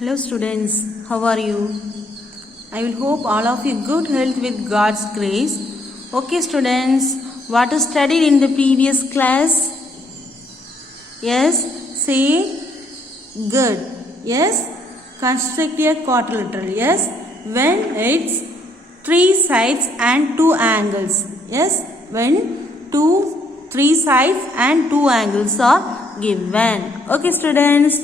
Hello students, how are you? I will hope all of you good health with God's grace. Okay students, what is studied in the previous class? Yes, say good. Yes, construct a quadrilateral. Yes, when it's three sides and two angles. Yes, when three sides and two angles are given. Okay students,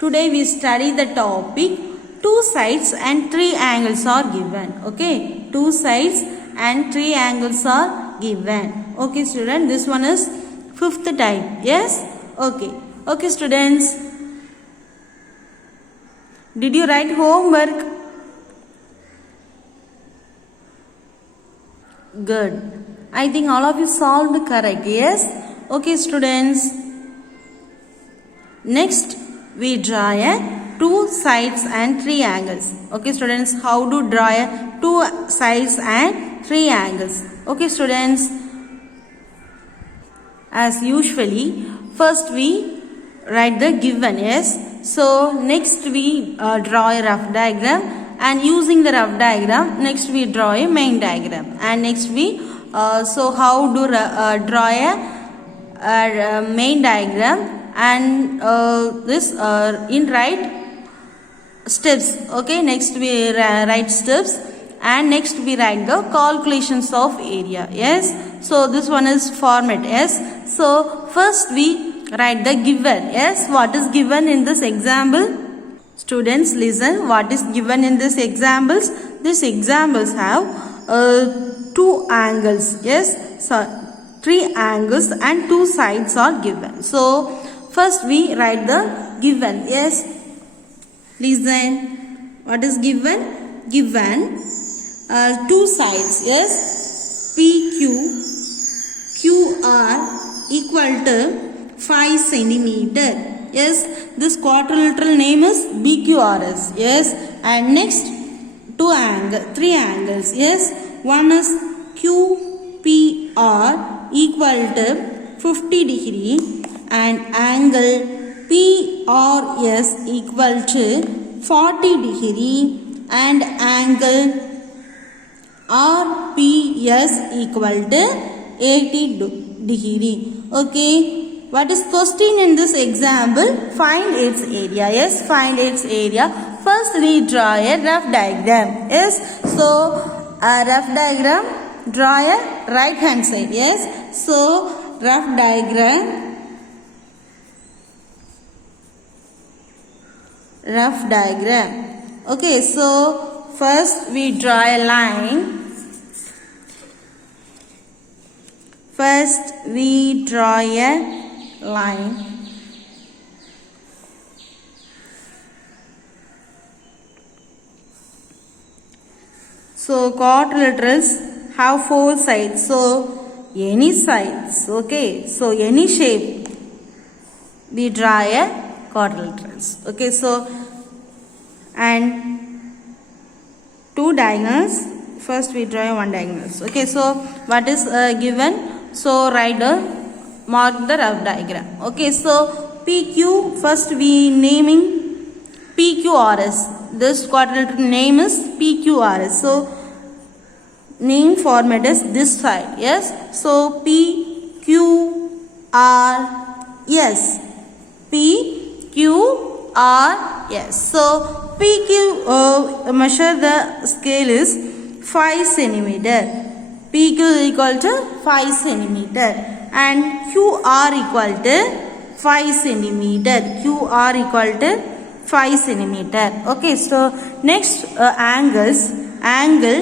Today we study the topic two sides and three angles are given. Okay, two sides and three angles are given. Okay student, this one is fifth type. Yes, okay students, did you write homework? Good. I think all of you solved correct. Yes, okay students, next we draw a two sides and three angles. Okay students, how to draw a two sides and three angles? Okay students, as usually first we write the given. Yes, so next we draw a rough diagram, and using the rough diagram next we draw a main diagram, and next we so how to draw a main diagram and this in right steps. Okay, next we write steps, and next we write the calculations of area. Yes, so this one is format. Yes, so first we write the given. Yes, what is given in this example? Students, listen, what is given in this examples? These examples have two angles. Yes, so three angles and two sides are given. So first we write the given. Yes, listen, what is given? Given two sides. Yes, PQ QR equal to 5 centimeter. Yes, this quadrilateral name is BQRS. Yes, and next three angles. Yes, one is QPR equal to 50 degree, and angle PRS equal to 40 degree, and angle RPS equal to 80 degree. Okay, what is question in this example? Find its area. Yes, find its area. First we draw a rough diagram. Yes, so a rough diagram, draw a right hand side. Yes, so rough diagram, okay, so first we draw a line. So quadrilaterals have four sides. So any sides, okay, so any shape we draw a quadrilaterals. Okay, so and two diagonals. First we draw one diagonals. Okay, so what is given? So mark the rough diagram. Okay, so PQ, first we naming PQRS. This quadrilateral name is PQRS. So name format is this side. Yes, so PQRS. So PQ measure the scale is 5 centimeter. PQ equal to 5 centimeter, and QR equal to 5 centimeter. QR equal to 5 centimeter. Okay, so next angles. Angle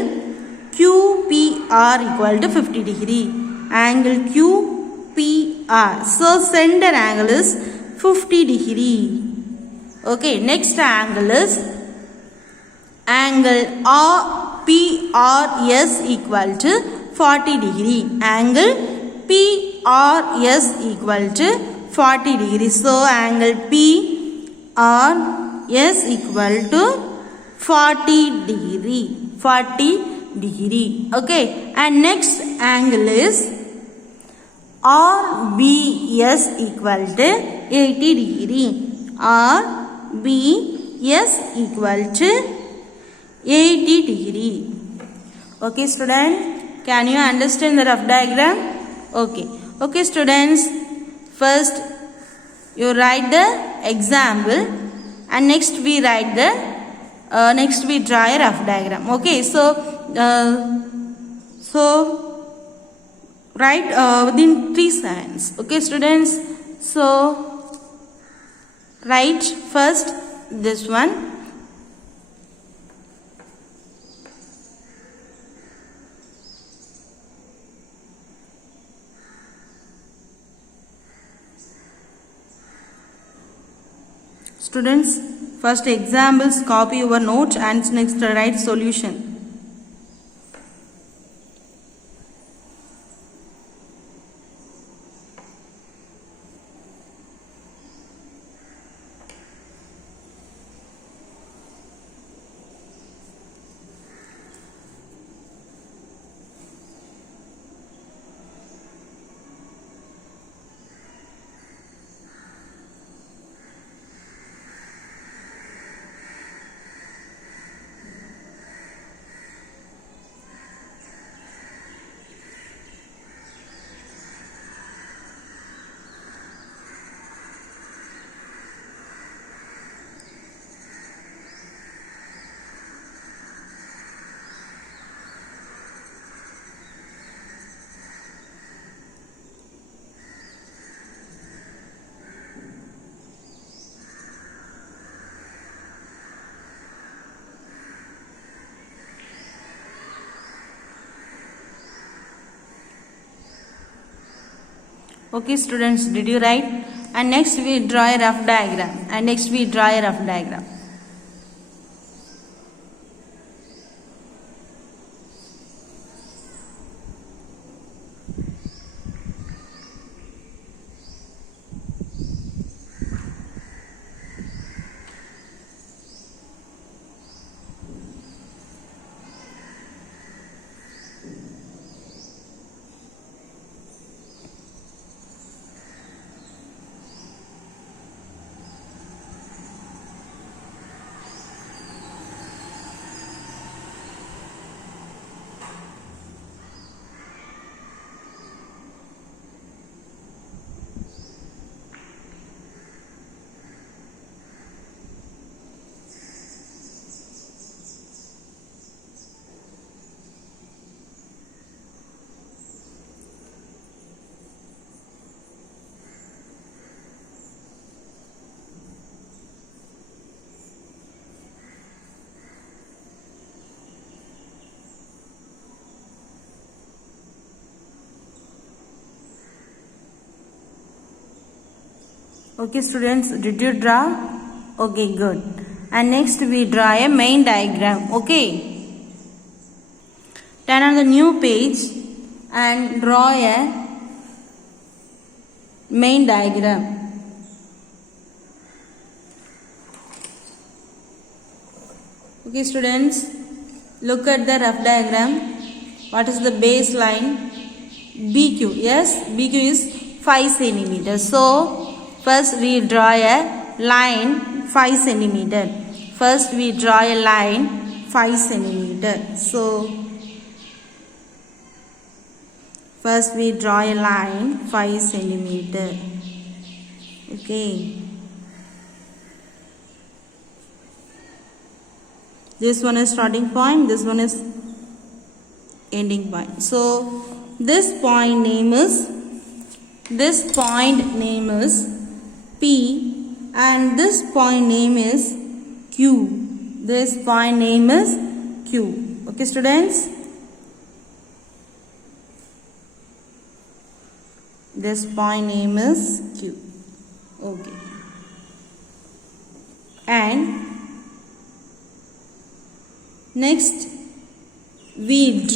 QPR equal to 50 degree. Angle QPR. So center angle is 50 degree. Okay, next angle is angle PRS equal to 40 degree. Angle PRS equal to 40 degree. So angle PRS equal to 40 degree. Okay, and next angle is BS equal to 80 degree, or BS equal to 80 degree. Okay student, can you understand the rough diagram? Okay students, first you write the example and next we write the next we draw a rough diagram. Okay, so write within 3 seconds. Okay students, so write first this one. Students, first examples, copy your note and next write solution. Okay students, did you write? And next we draw a rough diagram. Okay students, did you draw? Okay, good. And next we draw a main diagram. Okay, turn on the new page and draw a main diagram. Okay students, look at the rough diagram. What is the baseline? BQ. Yes, BQ is 5 centimeters. So first we draw a line 5 centimeter. First we draw a line 5 centimeter. So first we draw a line 5 centimeter. Okay. This one is starting point, this one is ending point. So this point name is P and this point name is Q. This point name is Q. Okay students? This point name is Q. Okay. And next we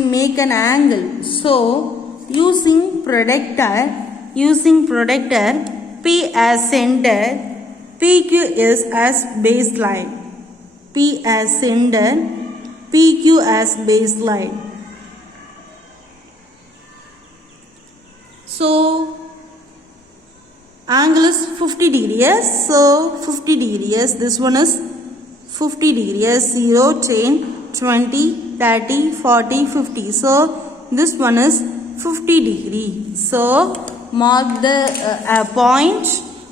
make an angle. So using protractor P as center, PQ is as baseline. P as center, PQ as baseline. So angle is 50 degrees. So 50 degrees. This one is 50 degrees. 0, 10, 20, 30, 40, 50. So this one is 50 degree. So mark the point.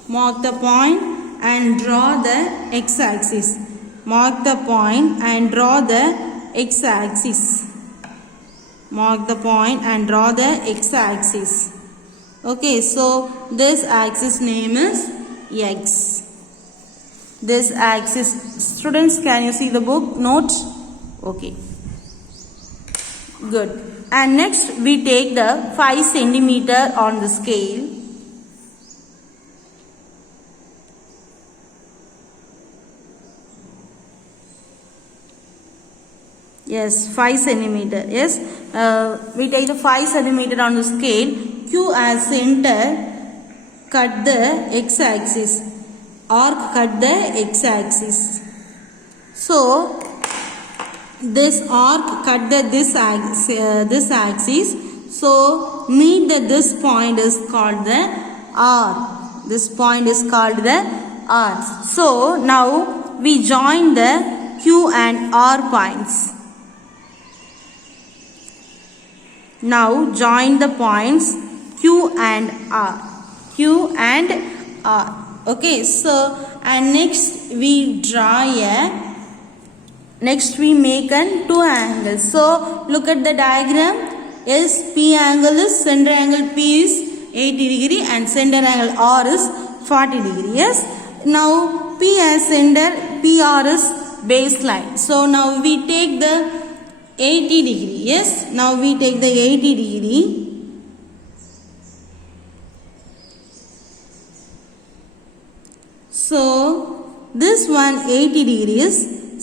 Mark the point and draw the x-axis. Mark the point and draw the x-axis. Mark the point and draw the x-axis. Okay, so this axis name is x. This axis, students, can you see the book notes? Okay, good. And next we take the 5 centimeter on the scale. Yes, 5 centimeter. Yes, we take the 5 centimeter on the scale. Q as center, cut the x-axis. Arc cut the x-axis. So this arc cut the this axis. So meet the this point is called the R. This point is called the R. So now we join the Q and R points. Now join the points Q and R. Q and R. Okay, so and next we draw next we make an 2 angles. So look at the diagram. Yes, P angle is, center angle P is 80 degree and center angle R is 40 degree. Yes, now P as center, PR is baseline. So now we take the 80 degree. Yes, now we take the 80 degree. So this one 80 degrees.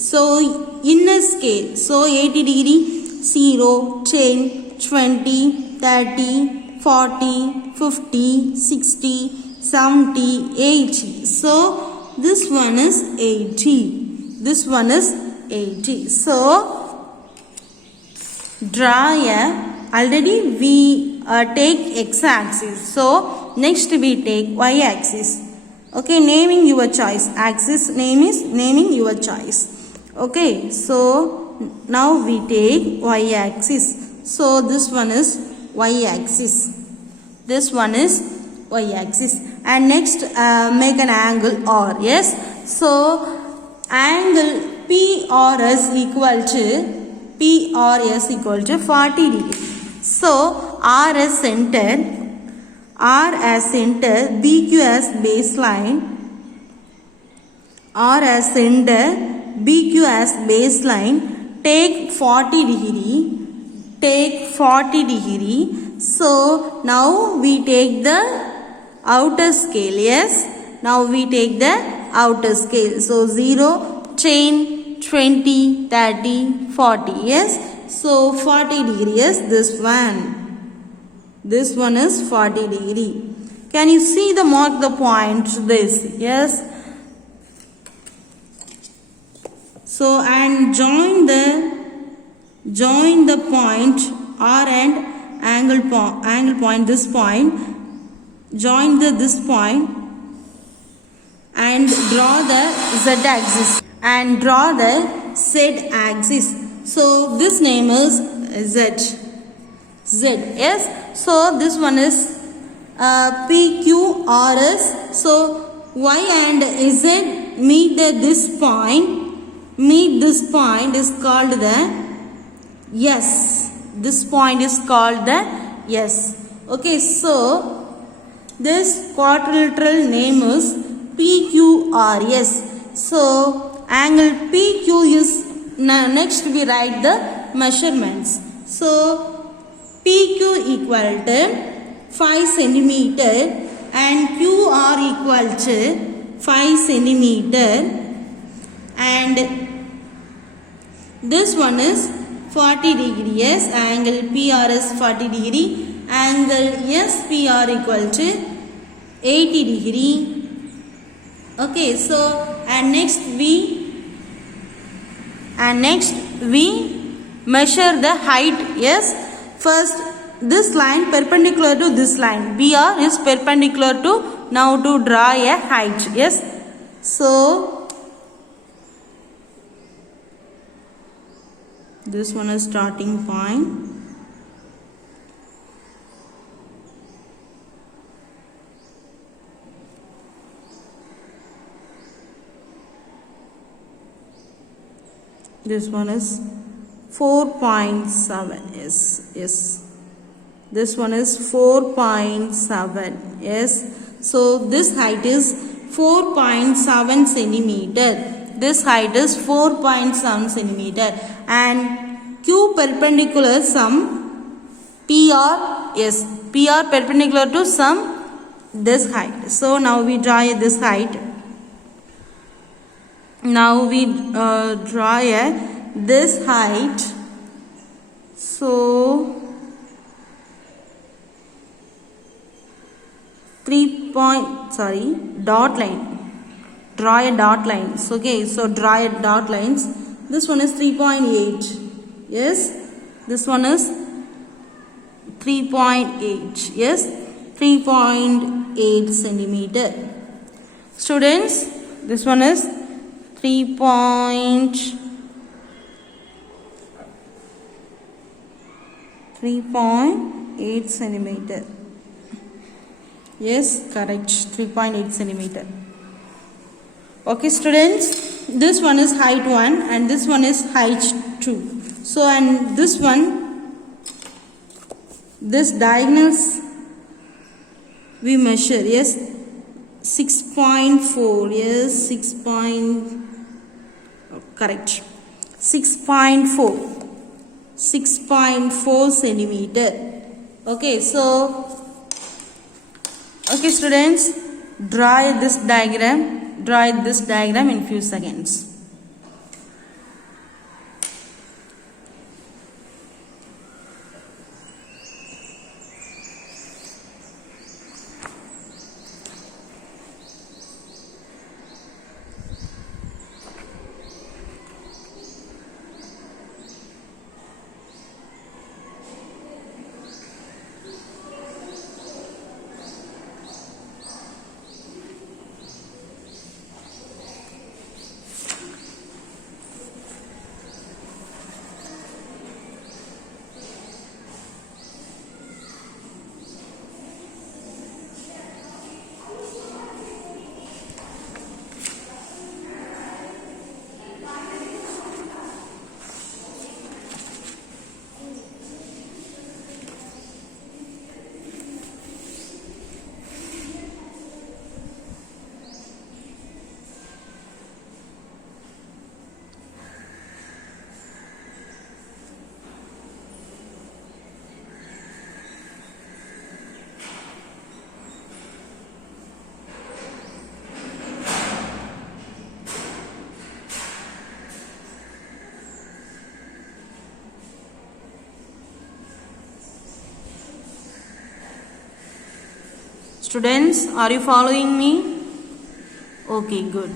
So in a scale, so 80 degree, 0, 10, 20, 30, 40, 50, 60, 70, 80. So this one is 80. This one is 80. So draw already we take x-axis. So next we take y-axis. Okay, naming your choice. Axis name is naming your choice. Okay, so now we take y-axis. So this one is y-axis. This one is y-axis. And next make an angle R. Yes, so angle PRS equal to 40 degree. So R as center, BQ as baseline, R as center, BQ as baseline, take 40 degree. So now we take the outer scale. Yes, now we take the outer scale. So 0, 10, 20, 30, 40. Yes, so 40 degree is this one. This one is 40 degree. Can you see the mark the point this? Yes. So and join the point R and angle point, this point. Join this point and draw the Z axis. And draw the Z axis. So this name is Z. Yes. So this one is PQRS. So Y and Z meet this point. Meet this point is called the S. This point is called the S. Okay. So this quadrilateral name is PQRS. So angle PQ is, next we write the measurements. So PQ equal to 5 centimeter and QR equal to 5 centimeter, and this one is 40 degree. Yes, angle PR is 40 degree. Angle SPR equal to 80 degree. Okay, so and next we measure the height. Yes, first this line perpendicular to this line. BR is perpendicular to, now to draw a height. Yes. So this one is starting point. This one is 4.7. Yes. This one is 4.7. Yes. So this height is 4.7 centimeter. This height is 4.7 centimeter. And Q perpendicular some PR. Yes. PR perpendicular to some this height. So now we draw this height. Now we draw this height. So 3 dot line. Draw a dot lines. Okay, so draw a dot lines. This one is 3.8. Yes, this one is 3.8. Yes, 3.8 centimeter. Students, this one is 3.8 centimeter. Yes, correct. 3.8 centimeter. Okay, students, this one is height 1 and this one is height 2. So, and this one, this diagonals we measure. Yes, 6.4. Yes, 6. Correct. 6.4 centimeter. Okay, so okay, students, draw this diagram in few seconds. Students, are you following me? Okay, good.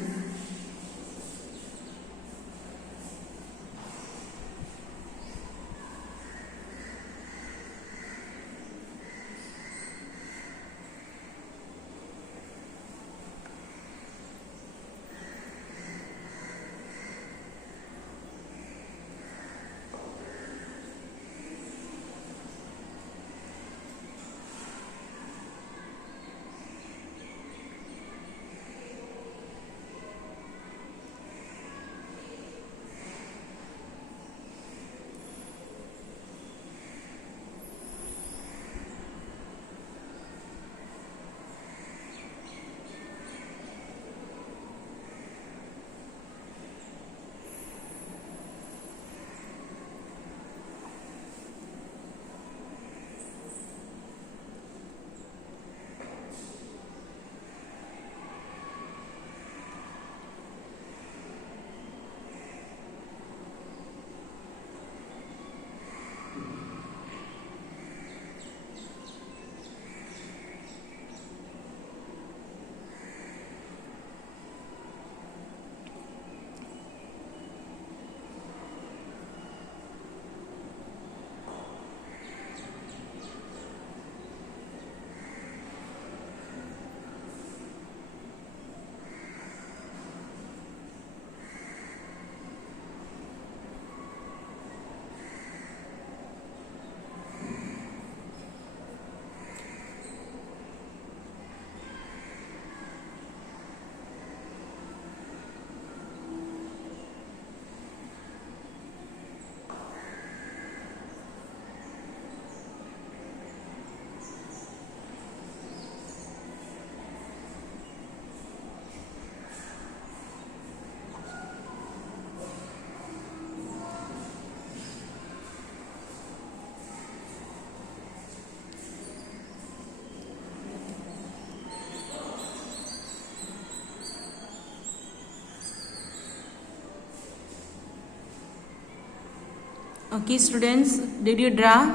Okay, students, did you draw?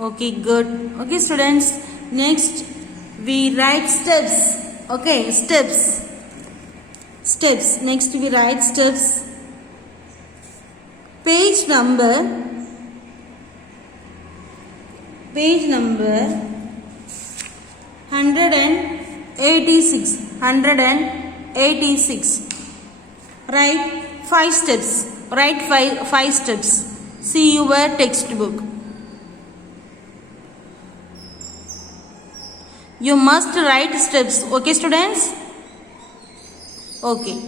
Okay, good. Okay, students, next we write steps. Okay, steps. Next we write steps. Page number 186. Write 5 steps. Write five steps. See your textbook. You must write steps. Okay, students? Okay.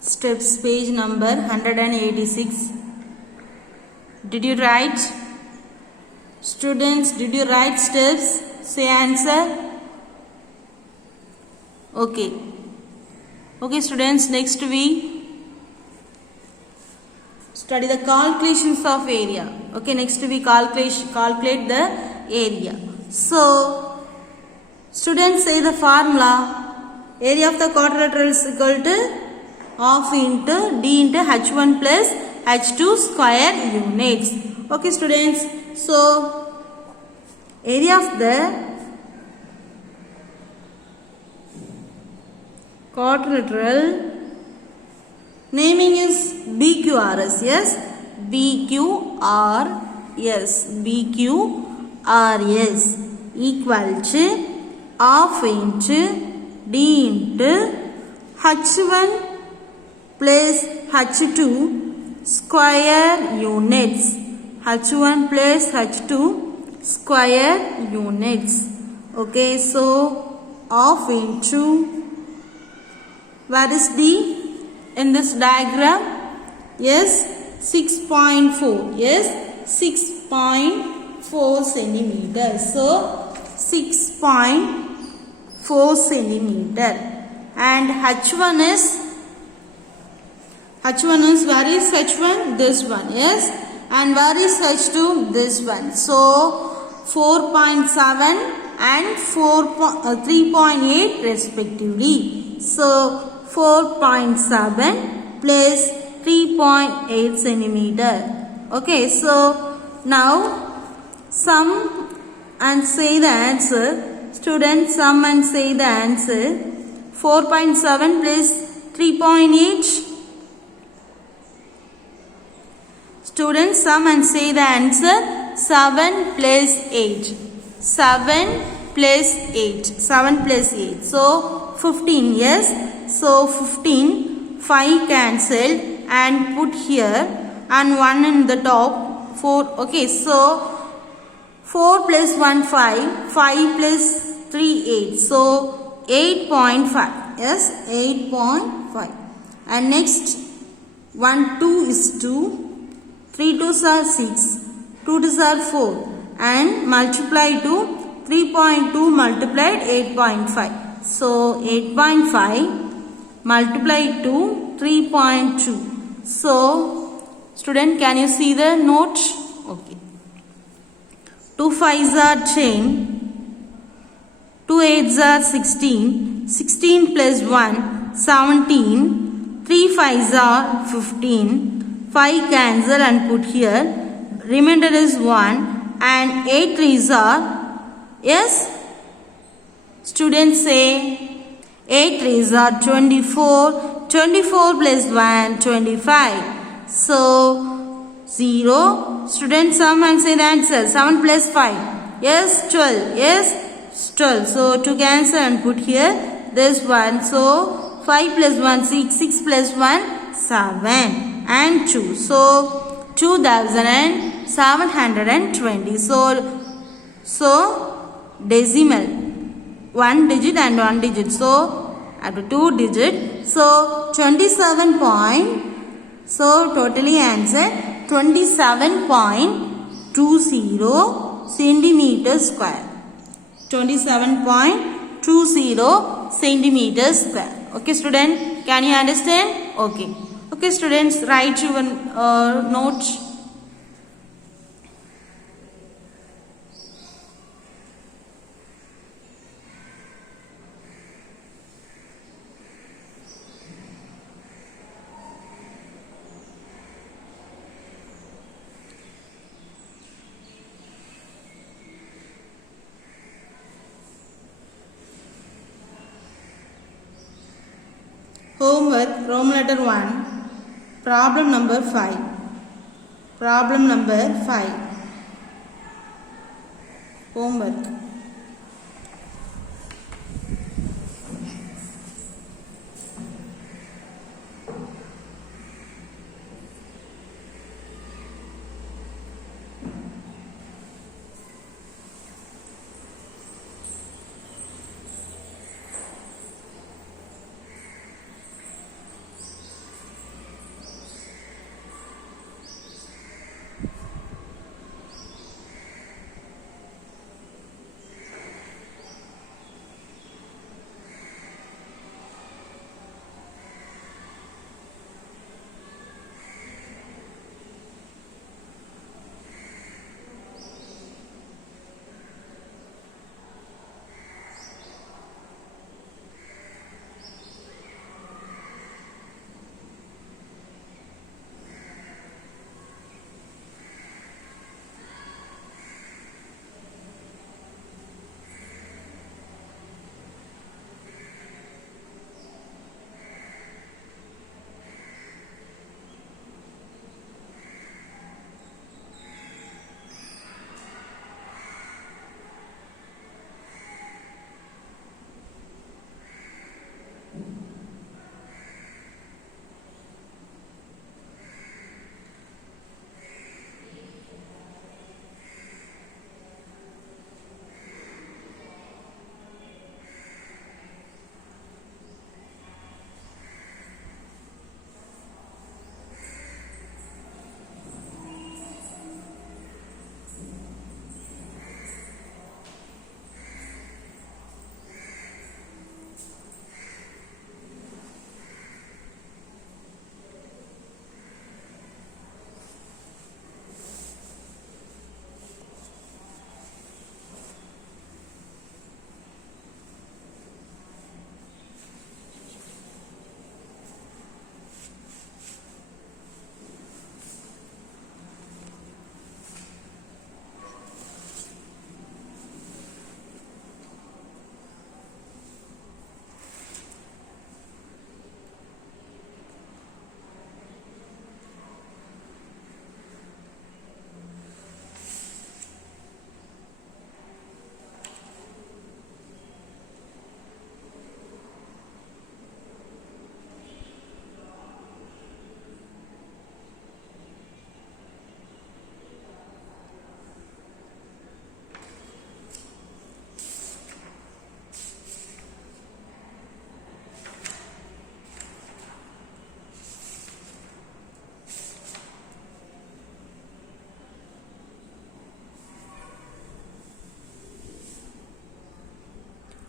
Steps, page number 186. Did you write? Students, did you write steps? Say answer. Okay. Okay, students, next we study the calculations of area. Okay, next we calculate the area. So, students, say the formula. Area of the quadrilateral is equal to half into d into h1 plus h2 square units. Okay, students. So, area of the quadrilateral naming is BQRS. Yes, BQRS equal to half into d into h1 plus h2 square units. h1 plus h2 square units. Okay, so half into, where is d in this diagram? Yes, 6.4. Yes, 6.4 centimeters. So 6.4 centimeter. And h1 is, where is h1? This one. Yes, and where is h2? This one. So 4.7 and 3.8 respectively. So 4.7 plus 3.8 centimeter. Okay, so now sum and say the answer. Students, sum and say the answer. 4.7 plus 3.8. Students, sum and say the answer. 7 plus 8. 7 plus 8. 7 plus 8. So 15. Yes. So 15. 5 cancelled and put here and 1 in the top. 4. Okay. So 4 plus 1 5. 5 plus 3 8. So 8.5. Yes. 8.5. And next 1 2 is 2. 3 2s are 6, 2 2s are 4 and multiply to 3.2 multiplied 8.5. So 8.5 multiplied to 3.2. So student, can you see the note? Okay. 2 5s are 10, 2 8s are 16, 16 plus 1 17, 3 5s are 15. 5 cancel and put here. Remainder is 1 and 8 3s are, yes, students say 8 3s are 24. 24 plus 1 25. So 0. Students, sum and say the answer. 7 plus 5. Yes, 12. Yes, 12. So to cancel and put here. this one. So 5 plus 1 6, 6 plus 1 7 and 2. So 2720. So decimal 1 digit and 1 digit. So after 2 digit. So 27 point. So totally answer 27.20 centimeters square. 27.20 centimeters square. Okay student, can you understand? Okay. Okay students, write your note. Homework, Roman letter 1, problem number 5. Problem number 5. Homework.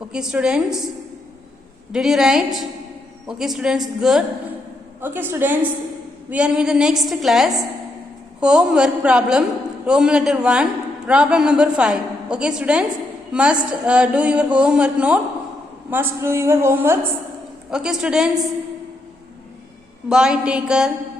Okay students, did you write? Okay students, good. Okay students, we are in the next class. Homework problem, Roman letter 1, problem number 5. Okay students, must do your homework note, must do your homeworks. Okay students, bye, take care.